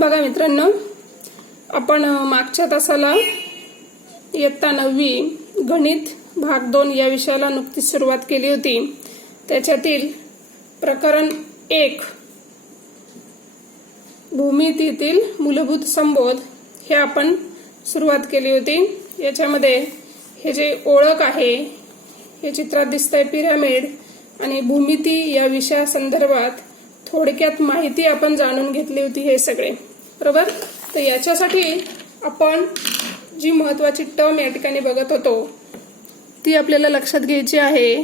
बघा मित्रांनो, आपण मागच्या तासाला इयत्ता 9वी गणित भाग 2 या विषयाला नुकतीच सुरुवात केली होती। त्याच्यातील प्रकरण 1 भूमितीतील मूलभूत संबोध हे आपण सुरुवात केली होती। याच्यामध्ये हे जे ओळख आहे, हे चित्रात दिसतंय पिरामिड, आणि भूमिती या विषयासंदर्भात थोडक्यात माहिती आपण जाणून घेतली होती हे सगळे, बरोबर। तर याच्यासाठी आपण जी महत्त्वाची टर्म या ठिकाणी बघत होतो ती आपल्याला लक्षात घ्यायची आहे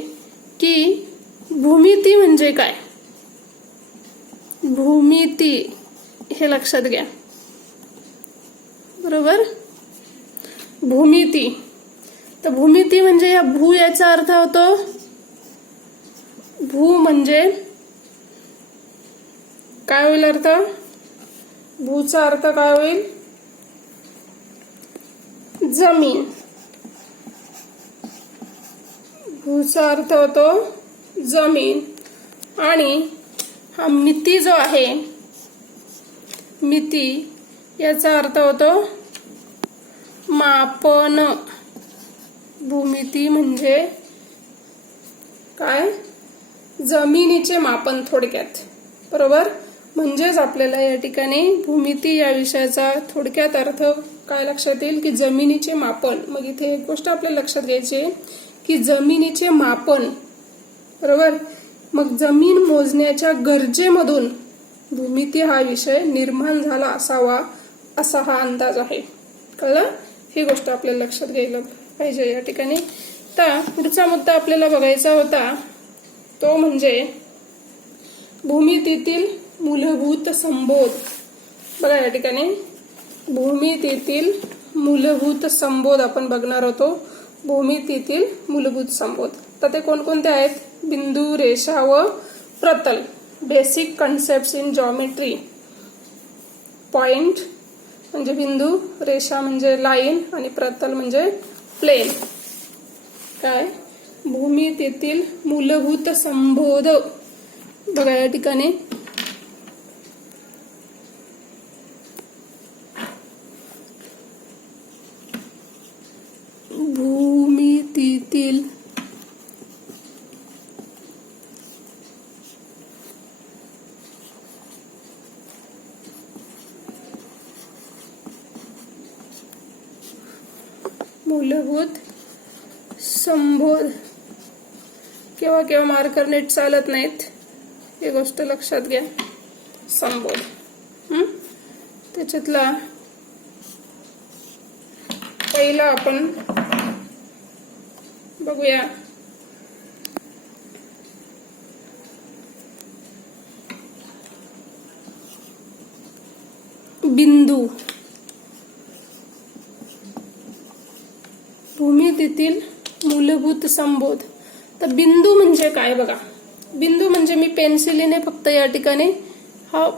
की भूमिती म्हणजे काय। भूमिती हे लक्षात घ्या, बरोबर। भूमिती, तर भूमिती म्हणजे या भू याचा अर्थ होतो, भू म्हणजे काय होईल अर्थ, भूचा अर्थ काय होईल, जमीन। भूचा अर्थ होतो जमीन, आणि हा मिती जो आहे, मिती याचा अर्थ होतो मापन। भूमिती म्हणजे काय, जमिनीचे मापन थोडक्यात, बरोबर। म्हणजेच आपल्याला या ठिकाणी भूमिती या विषयाचा थोडक्यात अर्थ काय लक्षात येईल की जमिनीचे मापन। मग इथे एक गोष्ट आपल्याला लक्षात घ्यायची आहे की जमिनीचे मापन, बरोबर। मग जमीन मोजण्याच्या गरजेमधून भूमिती हा विषय निर्माण झाला असावा असा हा अंदाज आहे, कळलं। ही गोष्ट आपल्याला लक्षात घ्यायला पाहिजे या ठिकाणी। तर पुढचा मुद्दा आपल्याला बघायचा होता तो म्हणजे भूमितीतील मूलभूत संबोध। बघा या ठिकाणी भूमितीतील मूलभूत संबोध आपण बघणार होतो। भूमितीतील मूलभूत संबोध, तर ते कोणकोणते आहेत, बिंदू, रेषा व प्रतल। Basic concepts in geometry. Point म्हणजे बिंदू, रेषा म्हणजे लाईन, आणि प्रतल म्हणजे प्लेन। काय, भूमितीतील मूलभूत संबोध। बघा या ठिकाणी भूमितीतील मूलभूत संबोध। केव्हा केव्हा मार्कर नीट चालत नाहीत, ही गोष्ट लक्षात घ्या। संबोध त्याच्यातला पहिला आपण बघूया, बिंदू। भूमितीतील मूलभूत संबोध। तर बिंदू म्हणजे काय बघा, बिंदू म्हणजे मी पेन्सिलीने फक्त या ठिकाणी हा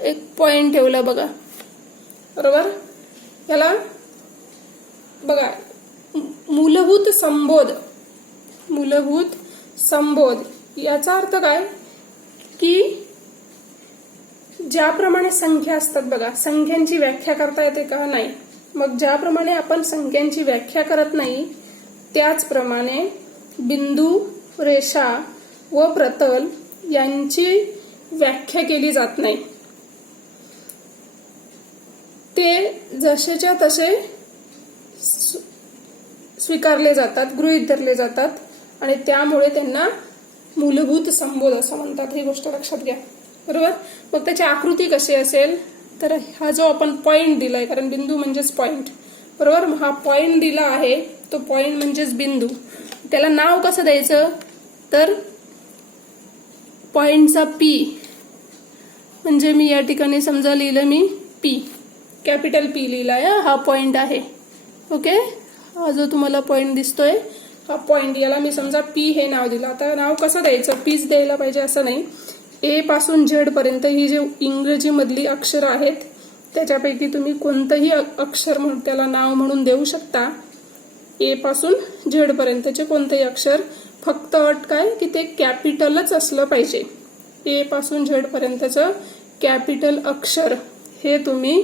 एक पॉइंट ठेवला बघा, बरोबर। याला बघा मूलभूत संबोध। मूलभूत संबोध याचा अर्थ काय की ज्याप्रमाणे संख्या असतात बघा, संख्यांची व्याख्या करता येते का, नाही। मग ज्याप्रमाणे आपण संख्यांची व्याख्या करत नाही त्याचप्रमाणे बिंदू, रेषा व प्रतल यांची व्याख्या केली जात नाही। ते जसेच्या तसे स्वीकारले जातात, गृहीत धरले जातात, आणि त्यामुळे त्यांना मूलभूत संबोध असं म्हणतात। ही गोष्ट लक्षात घ्या, बरोबर। मग त्याची आकृती कशी असेल, तर हा जो आपण पॉइंट दिलाय, कारण बिंदू म्हणजेच पॉइंट, बरोबर। हा पॉइंट दिला आहे, तो पॉइंट म्हणजेच बिंदू। त्याला नाव कसं द्यायचं, तर पॉइंटचा पी, म्हणजे मी या ठिकाणी समजा लिहिलं मी पी, कॅपिटल पी लिहिलाय, हा पॉइंट आहे, ओके। हा जो तुम्हाला पॉइंट दिसतोय हा पॉइंट, याला मी समजा पी हे नाव दिलं। आता नाव कसं द्यायचं, पीच द्यायला पाहिजे असं नाही। ए पासून झेड पर्यंत ही जे इंग्रजी मधली अक्षर आहेत त्याच्यापैकी तुम्ही कोणतंही अक्षर म्हणून त्याला नाव म्हणून देऊ शकता। ए पासून झेड पर्यंतचे कोणतेही अक्षर, फक्त अट काय की ते कॅपिटलच असलं पाहिजे। ए पासून झेड पर्यंतचं कॅपिटल अक्षर हे तुम्ही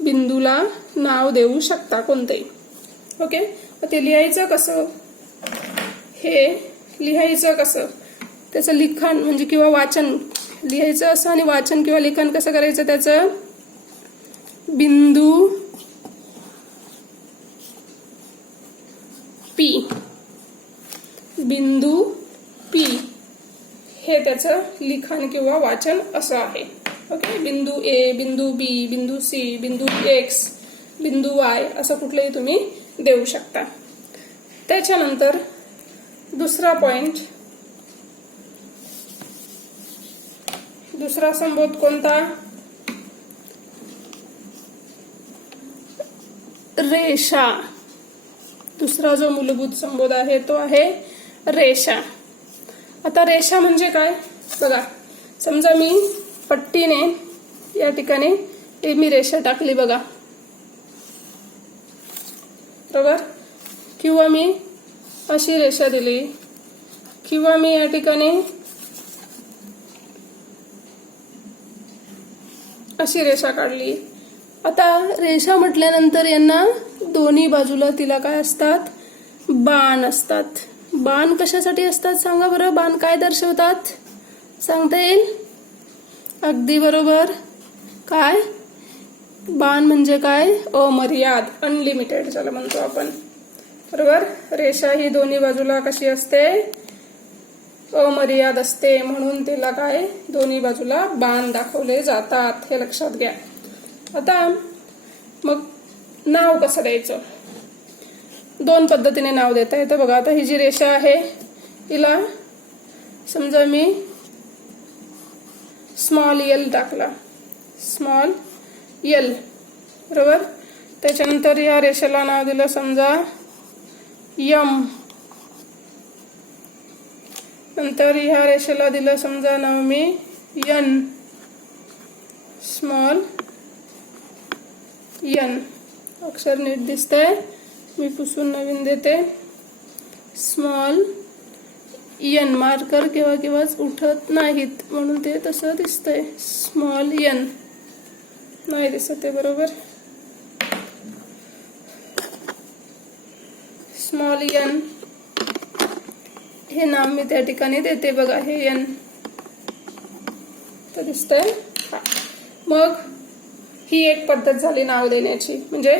बिंदूला नाव देऊ शकता कोणतेही. ओके, ते लिहायचं कसं, हे लिहायचं कसं, त्याचं लिखाण म्हणजे किंवा वाचन लिहायचं असं आणि वाचन किंवा लिखाण कसं करायचं त्याचं, बिंदू पी, बिंदू पी हे त्याचं लिखाण किंवा वाचन असं आहे. ओके, बिंदू ए, बिंदू बी, बिंदू सी, बिंदू एक्स, बिंदू वाय असं कुठलंही तुम्ही देऊ शकता. त्याच्यानंतर दुसरा पॉइंट, दुसरा संबोध कोणता, रेषा. दुसरा जो मूलभूत संबोध आहे तो आहे रेषा. आता रेषा म्हणजे काय बघा, समजा मी पट्टीने या ठिकाणी मी रेषा टाकली बघा, बरोबर, किंवा मी अशी रेषा दिली, किंवा मी या ठिकाणी अशी रेषा काढली. आता रेषा म्हटल्यानंतर यांना दोन्ही बाजूला तिला काय असतात, बाण असतात. बाण कशासाठी असतात सांगा बरं, बाण काय दर्शवतात सांगता येईल? अगदी बरोबर, काय बाण म्हणजे काय, अमर्याद, अनलिमिटेड ज्याला म्हणतो आपण, बरोबर. रेषा ही दोन्ही बाजूला कशी असते, अमर्याद असते, म्हणून तिला काय दोन्ही बाजूला बाण दाखवले जातात, हे लक्षात घ्या. आता मग नाव कसं द्यायचं, दोन पद्धतीने नाव देता येतं बघा. आता ही जी रेषा आहे हिला समजा मी स्मॉल एल टाकला, स्मॉल एल, बरोबर. त्याच्यानंतर या रेषेला नाव दिलं समजा यम, नंतर ह्या रेषेला दिलं समजा नाव मी एन, स्मॉल एन. अक्षर नीट दिसतंय, मी पुसून नवीन देते. स्मॉल एन, मार्कर केव्हा केव्हाच उठत नाहीत म्हणून ते तसं दिसतंय. स्मॉल एन नाही दिसत आहे, बरोबर. स्मॉल एन हे नाव मी त्या ठिकाणी देते बघा, हे एन तर दिसतंय. मग ही एक पद्धत झाली नाव देण्याची. म्हणजे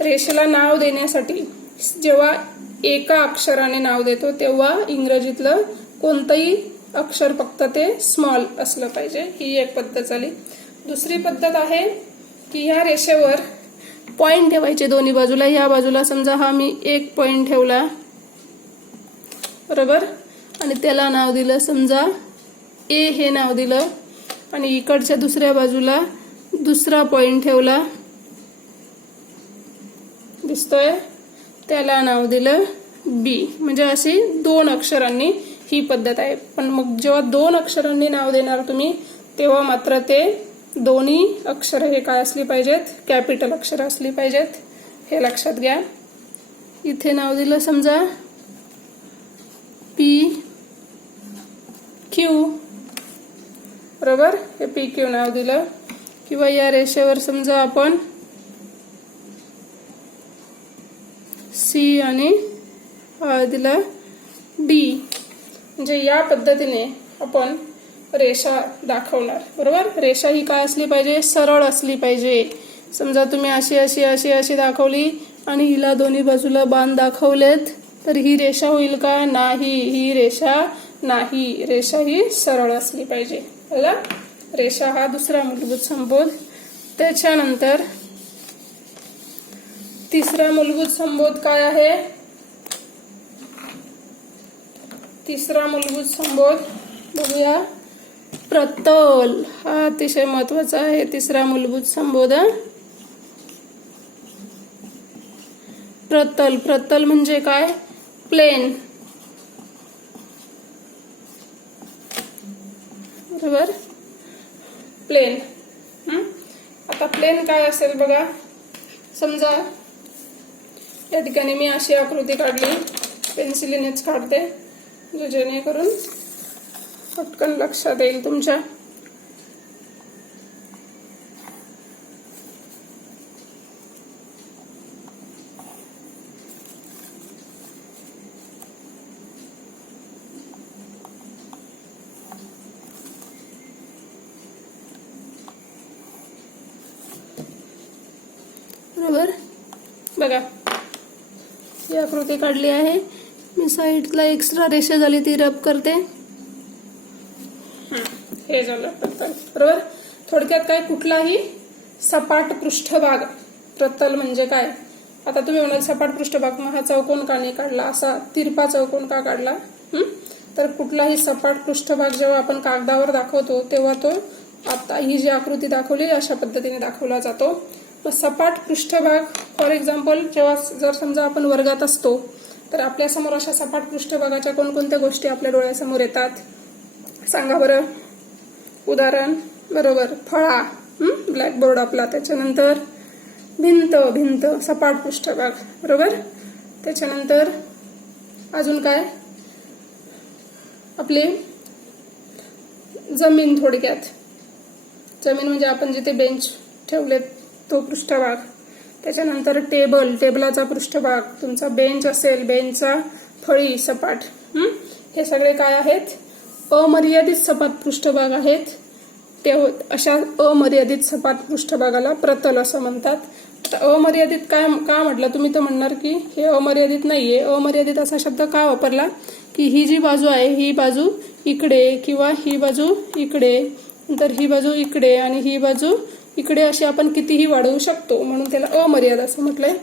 रेषेला नाव देण्यासाठी जेव्हा एका अक्षराने नाव देतो तेव्हा इंग्रजीतलं कोणतंही अक्षर फक्त ते स्मॉल असलं पाहिजे, ही एक पद्धत झाली. दुसरी पद्धत आहे की ह्या रेषेवर पॉइंट ठेवायचे दोन्ही बाजूला. ह्या बाजूला समजा हा मी एक पॉइंट ठेवला, बरोबर, आणि त्याला नाव दिलं समजा ए हे नाव दिलं, आणि इकडच्या दुसऱ्या बाजूला दुसरा पॉइंट ठेवला, दिसतोय, त्याला नाव दिलं बी. म्हणजे अशी दोन अक्षरांनी ही पद्धत आहे. पण मग जेव्हा दोन अक्षरांनी नाव देणार तुम्ही तेव्हा मात्र ते दोन्ही अक्षर हे काय असली पाहिजेत, कॅपिटल अक्षर असली पाहिजेत, हे लक्षात घ्या. इथे नाव दिलं समजा पी क्यू, बरोबर, हे पी क्यू नाव दिलं. किंवा या रेषेवर समजा आपण सी आणि दिला डी. म्हणजे या पद्धतीने आपण रेषा दाखवणार, बरोबर. रेषा ही काय असली पाहिजे, सरळ असली पाहिजे. समजा तुम्ही अशी अशी अशी अशी दाखवली आणि हिला दोन्ही बाजूला बाण दाखवलेत तर ही रेषा होईल का, नाही, ही रेषा नाही. रेषा ही सरळ असली पाहिजे, बघा. रेषा हा दुसरा मूलभूत संबोध. त्याच्यानंतर तिसरा मूलभूत संबोध काय आहे, तिसरा मूलभूत संबोध बघूया, प्रतल. हा अतिशय महत्वाचा आहे तिसरा मूलभूत संबोध. प्रतल, प्रतल म्हणजे काय, प्लेन, बरोबर, प्लेन. आता प्लेन काय असेल बघा, समजा या ठिकाणी मी अशी आकृती काढली, पेन्सिलीनेच काढते जेणेकरून पटकन लक्षात येईल तुमच्या. बरोबर. बघा ही आकृती काढली आहे. मी साईडला एक्स्ट्रा रेषा झाली ती रब करते. हे झालं प्रतल. बरोबर. थोडक्यात काय, कुठलाही सपाट पृष्ठभाग, प्रतल म्हणजे काय. आता तुम्ही म्हणाल सपाट पृष्ठभाग, हा चौकोन का नाही काढला, असा तिरपा चौकोन का काढला. तर कुठलाही सपाट पृष्ठभाग जेव्हा आपण कागदावर दाखवतो तेव्हा तो, आता ही जी आकृती दाखवली अशा पद्धतीने दाखवला जातो. मग सपाट पृष्ठभाग, फॉर एक्झाम्पल जेव्हा जर समजा आपण वर्गात असतो तर आपल्यासमोर अशा सपाट पृष्ठभागाच्या कोणकोणत्या गोष्टी आपल्या डोळ्यासमोर येतात सांगा बरं. उदाहरण, बरोबर, फळा, ब्लॅकबोर्ड आपला. त्याच्यानंतर भिंत, सपाट पृष्ठभाग, बरोबर. त्याच्यानंतर अजून काय, आपली जमीन. थोडक्यात जमीन म्हणजे आपण जिथे बेंच ठेवले तो पृष्ठभाग. त्याच्यानंतर टेबलाचा पृष्ठभाग, तुमचा बेंच असेल, बेंचचा फळी सपाट. हे सगळे काय आहेत, अमर्यादित सपाट पृष्ठभाग आहेत. ते अशा अमर्यादित सपाट पृष्ठभागाला प्रतल असं म्हणतात. अमर्यादित काय का म्हटलं, तुम्ही तर म्हणणार की हे अमर्यादित नाहीये. अमर्यादित असा शब्द का वापरला की ही जी बाजू आहे ही बाजू इकडे किंवा ही बाजू इकडे, नंतर ही बाजू इकडे आणि ही बाजू इकडे अशी आपण कितीही वाढवू शकतो, म्हणून त्याला अमर्याद असं म्हटलंय.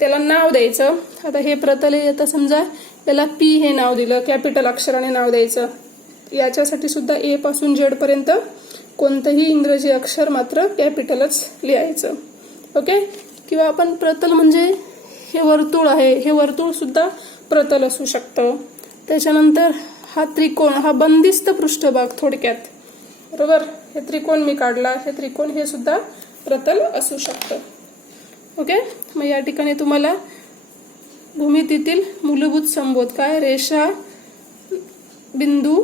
त्याला नाव द्यायचं. आता हे प्रतल आहे, आता समजा त्याला पी हे नाव दिलं, कॅपिटल अक्षराने नाव द्यायचं. याच्यासाठी सुद्धा ए पासून झेड पर्यंत कोणतंही इंग्रजी अक्षर मात्र कॅपिटलच लिहायचं. ओके. किंवा आपण प्रतल म्हणजे हे वर्तुळ आहे, हे वर्तुळ सुद्धा प्रतल असू शकतं. त्याच्यानंतर हा त्रिकोण, हा बंदिस्त पृष्ठभाग थोडक्यात, बरोबर. हे त्रिकोण मी काढला, हे त्रिकोण हे सुद्धा प्रतल असू शकतं. ओके. मग या ठिकाणी तुम्हाला भूमितीतील मूलभूत संबोध काय, रेषा, बिंदू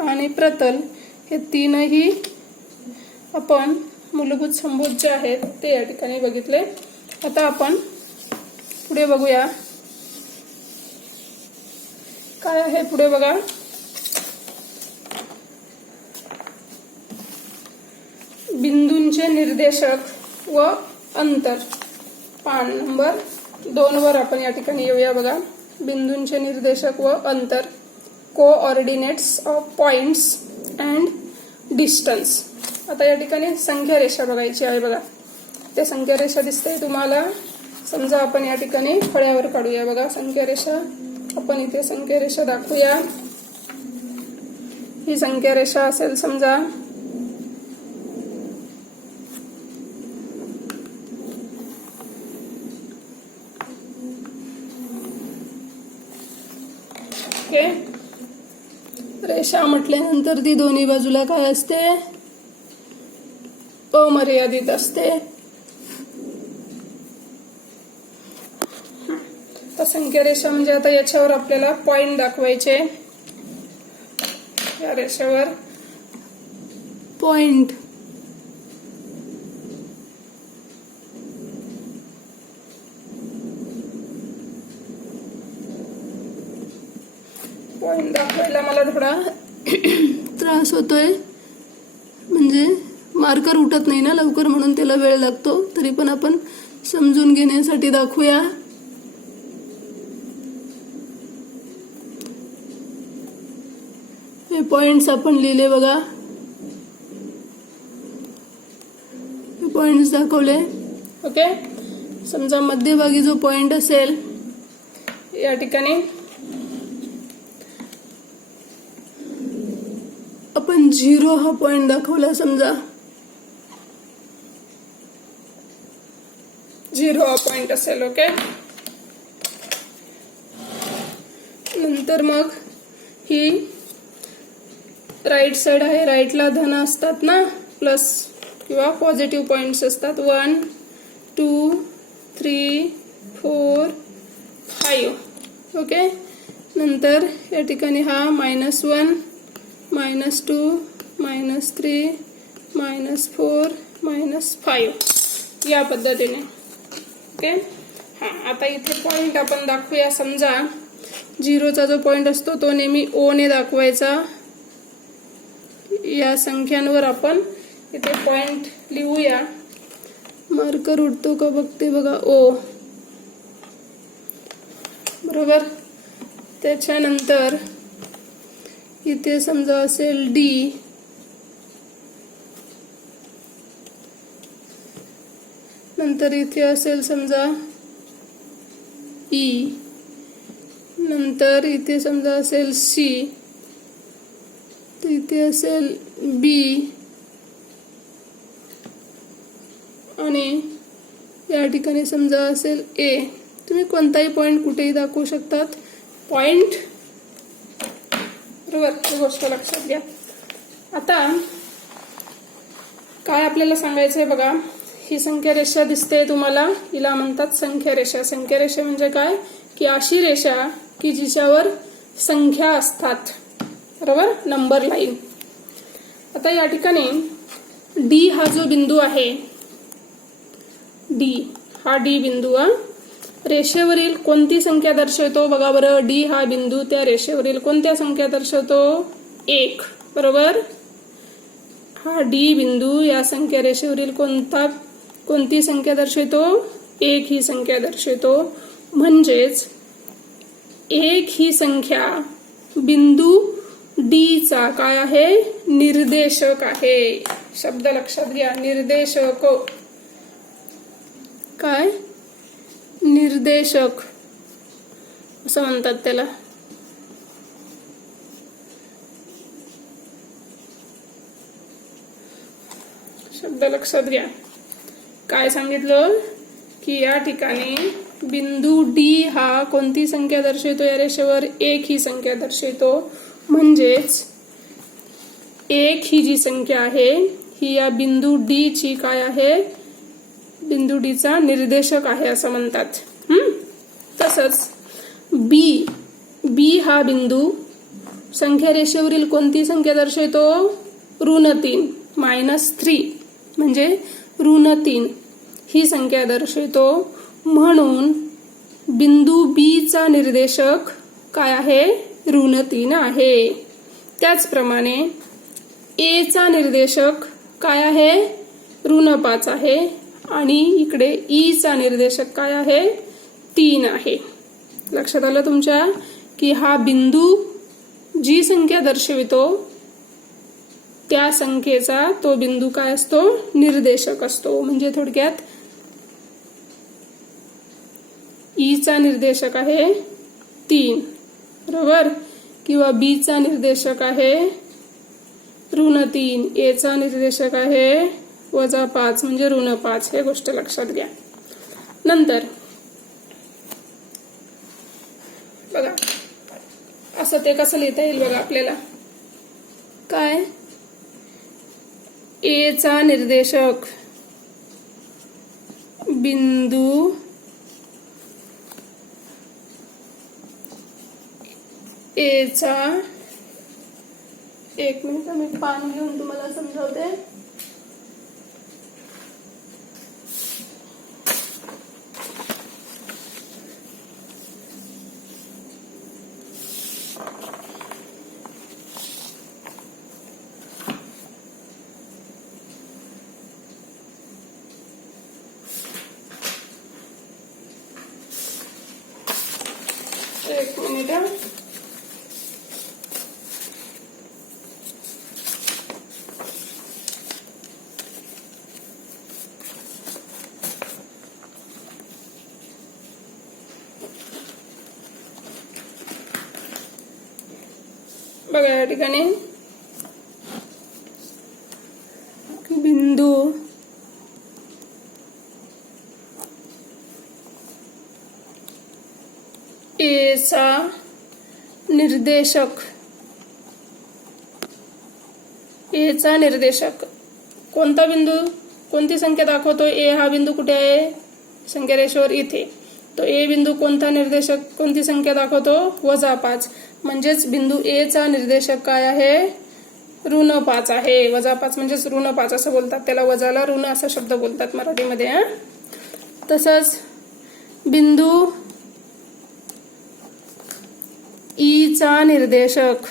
आणि प्रतल हे तीनही आपण मूलभूत संबोध जे आहेत ते या ठिकाणी बघितले. आता आपण पुढे बघूया काय आहे. पुढे बघा, बिंदूंचे निर्देशक व अंतर. पान नंबर 2 वर आपण या ठिकाणी येऊया. बघा, बिंदूंचे निर्देशक व अंतर, coordinates of points and distance. आता या ठिकाणी संख्या रेषा बघायची आहे. बघा, ते संख्या रेषा दिसते तुम्हाला. समजा आपण या ठिकाणी फळ्यावर काढूया. बघा, संख्या रेषा आपण इथे संख्या रेषा दाखवूया. ही संख्या रेषा असेल समजा. ओके. रेषा म्हटल्यानंतर ती दोन्ही बाजूला काय असते, अमर्यादित असते. तर संख्या रेषा म्हणजे आता याच्यावर आपल्याला पॉइंट दाखवायचे. या रेषेवर पॉइंट, पॉइंट दाखवायला मला थोडा त्रास होतोय, म्हणजे मार्कर उठत नाही ना लवकर, म्हणून त्याला वेळ लागतो. तरी पण आपण समजून घेण्यासाठी दाखवूया. हे पॉइंट्स आपण लिहिले. बघा, हे पॉइंट्स दाखवले. ओके. समजा मध्यभागी जो पॉइंट असेल या ठिकाणी आपण 0 हा पॉइंट दाखवला. समजा 0 हा पॉइंट असेल. ओके. नंतर मग ही राईट साइड आहे. राईटला धन असतात ना, प्लस किंवा पॉझिटिव्ह पॉइंट्स असतात. 1 2 3 4 5. ओके. नंतर या ठिकाणी हा -1 -2 -3 -4 -5 या पद्धतीने. ओके. हा, आता इथे पॉइंट आपण दाखवूया. समजा 0चा जो पॉइंट असतो तो नेहमी O ने दाखवायचा. या संख्यांवर आपण इथे पॉइंट लिहूया. मार्कर उडतो का बघते बघा. ओ, बरोबर. त्याच्यानंतर इथे समजा असेल डी, नंतर इथे असेल समजा ई, नंतर इथे समजा असेल सी, तर इथे असेल बी, आणि या ठिकाणी समजा असेल ए. तुम्ही कोणताही पॉइंट कुठेही दाखवू शकतात. पॉइंट, बरोबर, ही गोष्ट लक्षात घ्या. आता काय आपल्याला सांगायचं आहे बघा. ही संख्या रेषा दिसते तुम्हाला, हिला म्हणतात संख्या रेषा. संख्या रेषा म्हणजे काय की अशी रेषा की जिच्यावर संख्या असतात, बरोबर, नंबर लाईन. आता या ठिकाणी डी हा जो बिंदू आहे, डी हा डी बिंदू रेषेवरील कोणती संख्या दर्शवतो बघा बरं. डी हा बिंदू त्या रेषेवरील कोणत्या संख्या दर्शवतो? 1, बरोबर. हा डी बिंदू या संख्या रेषेवरील कोणती संख्या दर्शवतो? 1 ही संख्या दर्शवतो. म्हणजेच 1 ही संख्या बिंदू डी चा काय आहे? निर्देशक आहे. शब्द लक्षात घ्या, निर्देशक. काय? निर्देशक असं म्हणतात त्याला. शब्द लक्षात घ्या. काय सांगितलं की या ठिकाणी बिंदू डी हा कोणती संख्या दर्शवतो? या रेषेवर 1 ही संख्या दर्शवतो. म्हणजेच 1 ही जी संख्या आहे ही या बिंदू डी ची काय आहे? बिंदू डी चा निर्देशक आहे असं म्हणतात. तसंच बी हा बिंदू संख्या रेषेवरील कोणती संख्या दर्शवतो? -3, -3 म्हणजे -3 ही संख्या दर्शवतो. म्हणून बिंदू बी चा निर्देशक काय आहे? -3 आहे. त्याचप्रमाणे ए चा निर्देशक काय आहे? -5 आहे. आणि इकडे ई चा निर्देशक काय आहे? 3 आहे. लक्षात आलं तुमच्या की हा बिंदू जी संख्या दर्शवितो त्या संख्येचा तो बिंदू काय असतो? निर्देशक असतो. म्हणजे थोडक्यात ई चा निर्देशक आहे 3, बरोबर, किंवा बी चा निर्देशक आहे -3, ए चा निर्देशक आहे -5 म्हणजे -5. हे गोष्ट लक्षात घ्या. नंतर बघा असं ते कसं लिहिता येईल बघा आपल्याला. काय? ए चा निर्देशक बिंदू ए चा, एक मिनिट मी पान घेऊन तुम्हाला समजावते. एक मिनिट. बघा या ठिकाणी बिंदू ए चा निर्देशक, ए चा निर्देशक कोणता बिंदू, कोणती संख्या दाखवतो? ए हा बिंदू कुठे आहे? संख्या रेषेवर इथे. तो ए बिंदू कोणता निर्देशक, कोणती संख्या दाखवतो? -5. म्हणजेच बिंदू ए चा निर्देशक काय आहे? -5 आहे. -5 म्हणजेच -5 असं बोलतात त्याला. वजाला ऋण असा शब्द बोलतात मराठीमध्ये. तसंच बिंदू ई चा निर्देशक,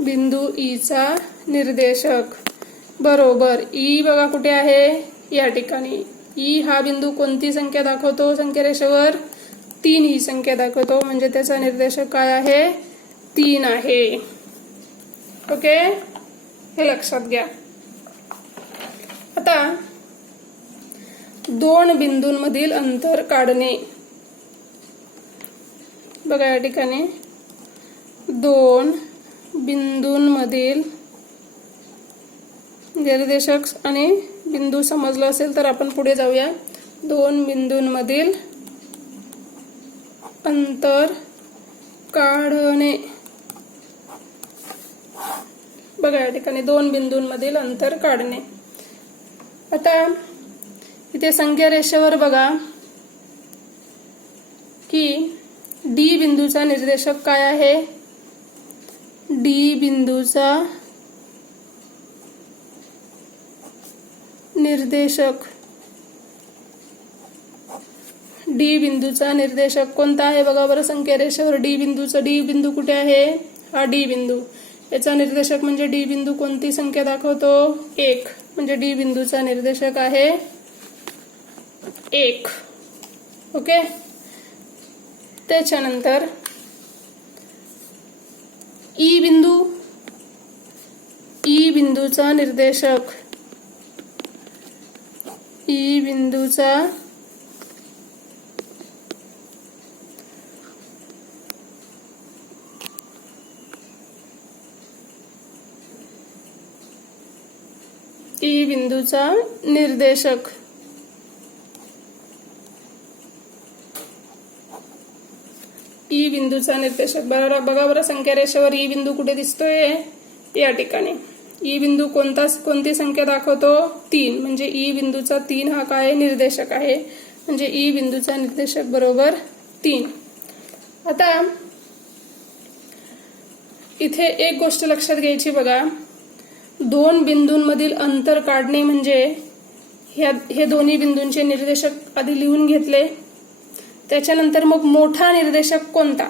बिंदू ई चा निर्देशक बरोबर. ई बघा कुठे आहे, या ठिकाणी. ई हा बिंदू कोणती संख्या दाखवतो संख्या रेषेवर? 3 ही संख्या दाखवतो, म्हणजे त्याचा निर्देशक काय आहे? 3 आहे. ओके, हे लक्षात घ्या. आता 2 बिंदूंमधील अंतर काढणे. बघा या ठिकाणी 2 बिंदूंमधील निर्देशक आणि बिंदू समजलं असेल तर आपण पुढे जाऊया. 2 बिंदूंमधील अंतर काढणे. बघा या ठिकाणी 2 बिंदूंमधील अंतर काढणे. आता इथे संख्या रेषेवर बघा की डी बिंदूचा निर्देशक काय आहे? डी बिंदूचा निर्देशक कोणता आहे? बघा बरं संख्या रेषेवर डी बिंदू कुठे आहे? हा डी बिंदू. याचा निर्देशक म्हणजे डी बिंदू कोणती संख्या दाखवतो? 1. म्हणजे डी बिंदूचा निर्देशक आहे 1. ओके. त्याच्यानंतर ई बिंदूचा निर्देशक बरोबर. बघा बरं संख्या रेषेवर ई बिंदू कुठे दिसतोय? या ठिकाणी. ई बिंदू कोणती संख्या दाखवतो? 3. म्हणजे ई बिंदूचा 3 हा काय निर्देशक आहे. म्हणजे ई बिंदूचा निर्देशक बरोबर 3. आता इथे एक गोष्ट लक्षात घ्यायची बघा. 2 बिंदूंमधील अंतर काढणे म्हणजे हे दोन्ही बिंदूंचे निर्देशक आधी लिहून घेतले. त्याच्यानंतर मग मोठा निर्देशक कोणता?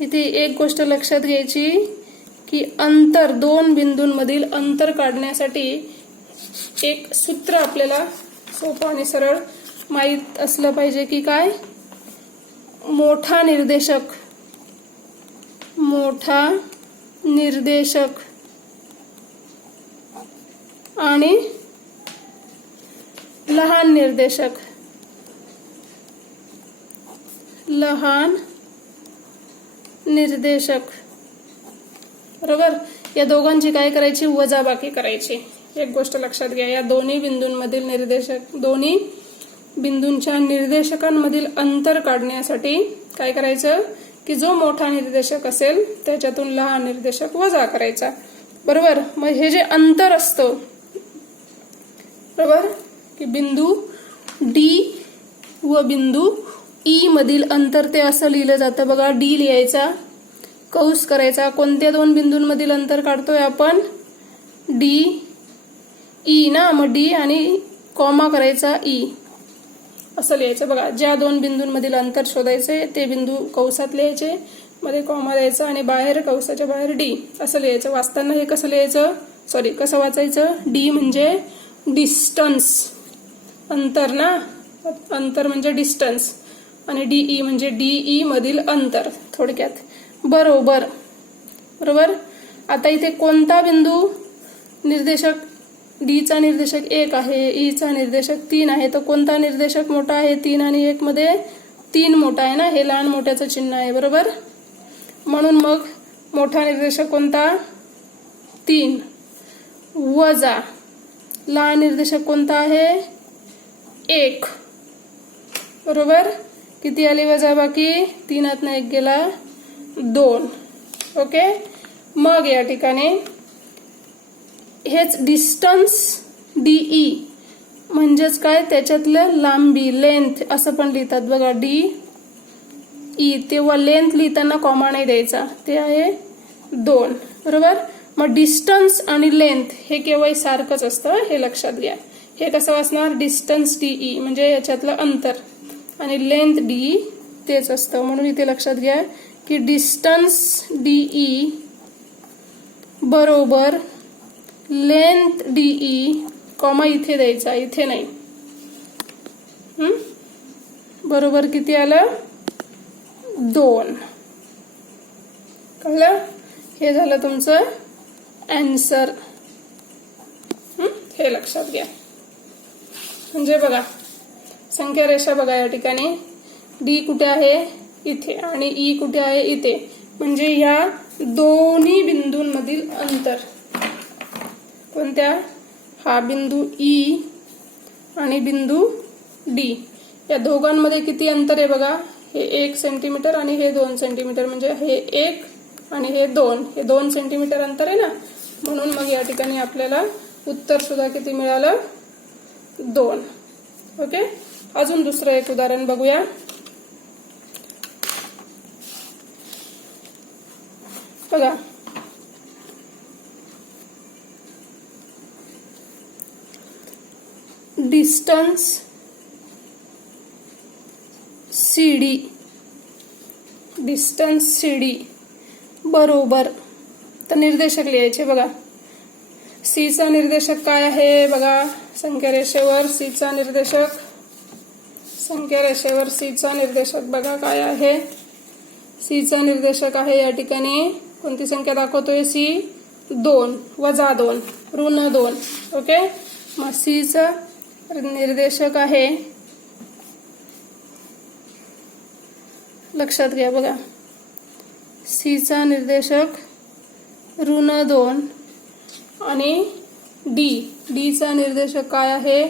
इथे एक गोष्ट लक्षात घ्यायची की 2 बिंदूंमधील अंतर काढण्यासाठी एक सूत्र आपल्याला सोपं आणि सरळ माहीत असलं पाहिजे की काय? मोठा निर्देशक आणि लहान निर्देशक बरोबर. या दोघांची काय करायची? वजाबाकी करायची. एक गोष्ट लक्षात घ्या, या दोन्ही बिंदूंच्या निर्देशकांमधील अंतर काढण्यासाठी काय करायचं की जो मोठा निर्देशक असेल त्याच्यातून लहान निर्देशक वजा करायचा. बरोबर. मग हे जे अंतर असतं बरोबर की बिंदू डी व बिंदू ई मधील अंतर ते असं लिहिलं जातं बघा. डी लिहायचा, कौस करायचा. कोणत्या 2 बिंदूंमधील अंतर काढतोय आपण? डी ई ना. मग डी आणि कॉमा करायचा ई असं लिहायचं बघा. ज्या 2 बिंदूंमधील अंतर शोधायचे ते बिंदू कौसात लिहायचे, मध्ये कॉमा द्यायचा आणि बाहेर कौसाच्या बाहेर डी असं लिहायचं. वाचताना हे कसं लिहायचं? कसं वाचायचं? डी म्हणजे डिस्टन्स, अंतर ना. अंतर म्हणजे डिस्टन्स आणि डीई म्हणजे डीई मधील अंतर थोडक्यात. बरोबर. आता इथे कोणता बिंदू निर्देशक? डी चा निर्देशक 1 आहे, ई चा निर्देशक 3 आहे. तर कोणता निर्देशक मोठा आहे? 3 आणि 1 मध्ये 3 मोठा आहे ना. हे लहान मोठ्याचं चिन्ह आहे बरोबर. म्हणून मग मोठा निर्देशक कोणता? 3 वजा लहान निर्देशक कोणता आहे? 1 बरोबर. किती आली वजाबाकी? 3 1 गेला 2. ओके. मग या ठिकाणी हेच डिस्टन्स डीई म्हणजेच काय? त्याच्यातलं लांबी लेंथ असं पण लिहितात बघा. डी ई तेव्हा लेंथ लिहिताना कॉमा नाही द्यायचा, ते आहे 2 बरोबर. मग डिस्टन्स आणि लेंथ हे केवळ सारखंच असतं, हे लक्षात घ्या. हे कसं वाचणार? डिस्टन्स डीई म्हणजे याच्यातलं अंतर आणि लेंथ डी तेच असतं. म्हणून इथे लक्षात घ्या की डिस्टन्स डीई बरोबर लेंथ डीई कॉमा इथे द्यायचा, इथे नाही. बरोबर किती आलं? 2. कळलं? हे झालं तुमचं आन्सर. हे लक्षात घ्या. म्हणजे बघा संख्या रेषा बघा या ठिकाणी डी कुठे आहे? इथे. आणि ई कुठे आहे? इथे. म्हणजे या दोन्ही बिंदूंमधील अंतर कोणत्या? हा बिंदू ई आणि बिंदू डी, या दोघांमध्ये किती अंतर आहे बघा? हे 1 सेंटीमीटर आणि हे 2 सेंटीमीटर. म्हणजे हे 1 आणि हे 2, हे 2 सेंटीमीटर अंतर आहे ना. म्हणून मग या ठिकाणी आपल्याला उत्तर सुद्धा किती मिळालं? 2. ओके. अजून दुसरं एक उदाहरण बघूया. बघा डिस्टन्स CD, डिस्टन्स CD बरोबर, तर निर्देशक लिहायचे बघा. सी चा निर्देशक काय आहे बघा? संख्या रेषेवर सी चा निर्देशक, संख्या रेषेवर सी चा निर्देशक बघा काय आहे? सी चा निर्देशक आहे या ठिकाणी कोणती संख्या दाखवतोय? सी 2 वजा 2 ऋण 2. ओके. मग सी चा निर्देशक आहे, लक्षात घ्या बघा, सी चा निर्देशक ऋण 2 आणि डी चा निर्देशक काय आहे?